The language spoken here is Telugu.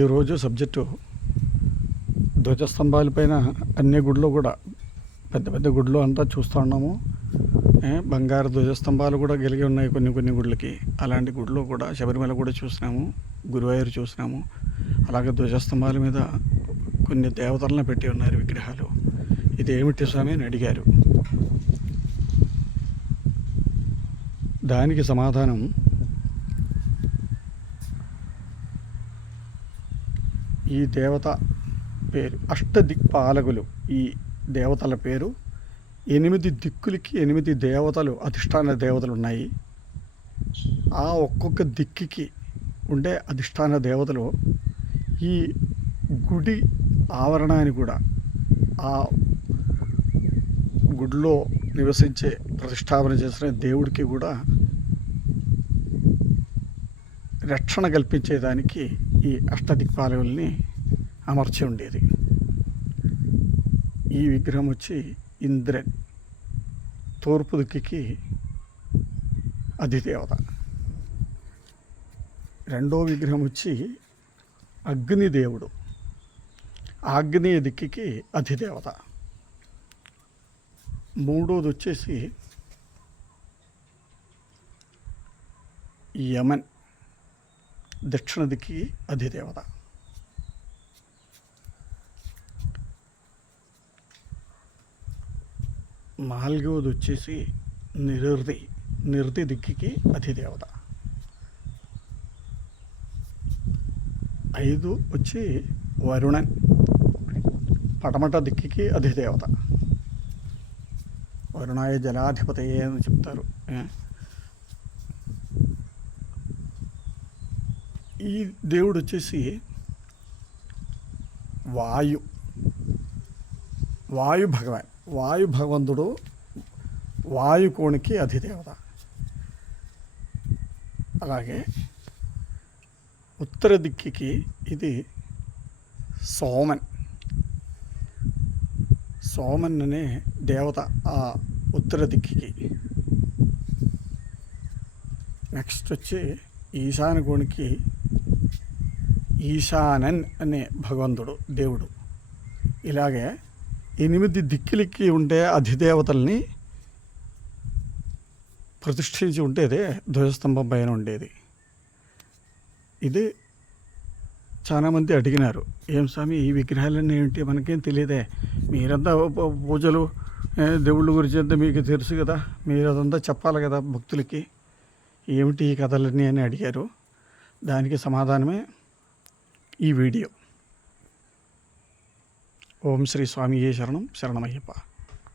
ఈరోజు సబ్జెక్టు ధ్వజస్తంభాలపైన అన్ని గుళ్ళు కూడా పెద్ద పెద్ద గుళ్ళు అంతా చూస్తూ ఉన్నాము. బంగారు ధ్వజస్తంభాలు కూడా కలిగి ఉన్నాయి కొన్ని గుళ్ళకి. అలాంటి గుళ్ళు కూడా శబరిమల కూడా చూసినాము, గురువాయూరు చూసినాము. అలాగే ధ్వజస్తంభాల మీద కొన్ని దేవతలను పెట్టి ఉన్నారు విగ్రహాలు. ఇది ఏమిటి స్వామి అని అడిగారు. దానికి సమాధానం, ఈ దేవత పేరు అష్టదిక్పాలకులు. ఈ దేవతల పేరు 8 దిక్కులకి 8 దేవతలు, అధిష్టాన దేవతలు ఉన్నాయి. ఆ ఒక్కొక్క దిక్కుకి ఉండే అధిష్టాన దేవతలు ఈ గుడి ఆవరణాన్ని కూడా, ఆ గుడిలో నివసించే ప్రతిష్టాపన చేసిన దేవుడికి కూడా రక్షణ కల్పించేదానికి ఈ అష్టదిక్పాలకుల్ని అమర్చి ఉండేది. ఈ విగ్రహం వచ్చి ఇంద్రన్, తూర్పు దిక్కుకి అధిదేవత. రెండో విగ్రహం వచ్చి అగ్నిదేవుడు, ఆగ్నేయ దిక్కుకి అధిదేవత. మూడోది వచ్చేసి యమన్, దక్షిణ దిక్కి అధిదేవత. నాలుగవది వచ్చేసి నిరుతి దిక్కి అధిదేవత. 5 వచ్చి వరుణన్, పడమట దిక్కి అధిదేవత. వరుణాయ జలాధిపతయే అని చెప్తారు. ఈ దేవుడు వచ్చేసి వాయు భగవంతుడు, వాయుకోణికి అధిదేవత. అలాగే ఉత్తర దిక్కి ఇది సోమన్ అనే దేవత ఆ ఉత్తర దిక్కి. నెక్స్ట్ వచ్చి ఈశాన కోణికి ఈశానన్ అనే భగవంతుడు, దేవుడు. ఇలాగే 8 దిక్కులకి ఉండే అధిదేవతల్ని ప్రతిష్ఠించి ఉండేదే ధ్వజస్తంభం పైన ఉండేది. ఇది చాలామంది అడిగినారు, ఏం స్వామి ఈ విగ్రహాలన్నీ ఏంటి, మనకేం తెలియదే, మీరంతా పూజలు దేవుళ్ళ గురించి అంతా మీకు తెలుసు కదా, మీరు అదంతా చెప్పాలి కదా భక్తులకి, ఏమిటి ఈ కథలన్నీ అని అడిగారు. దానికి సమాధానమే ఈ వీడియో. ఓం శ్రీ స్వామియే శరణం, శరణమయ్యప్ప.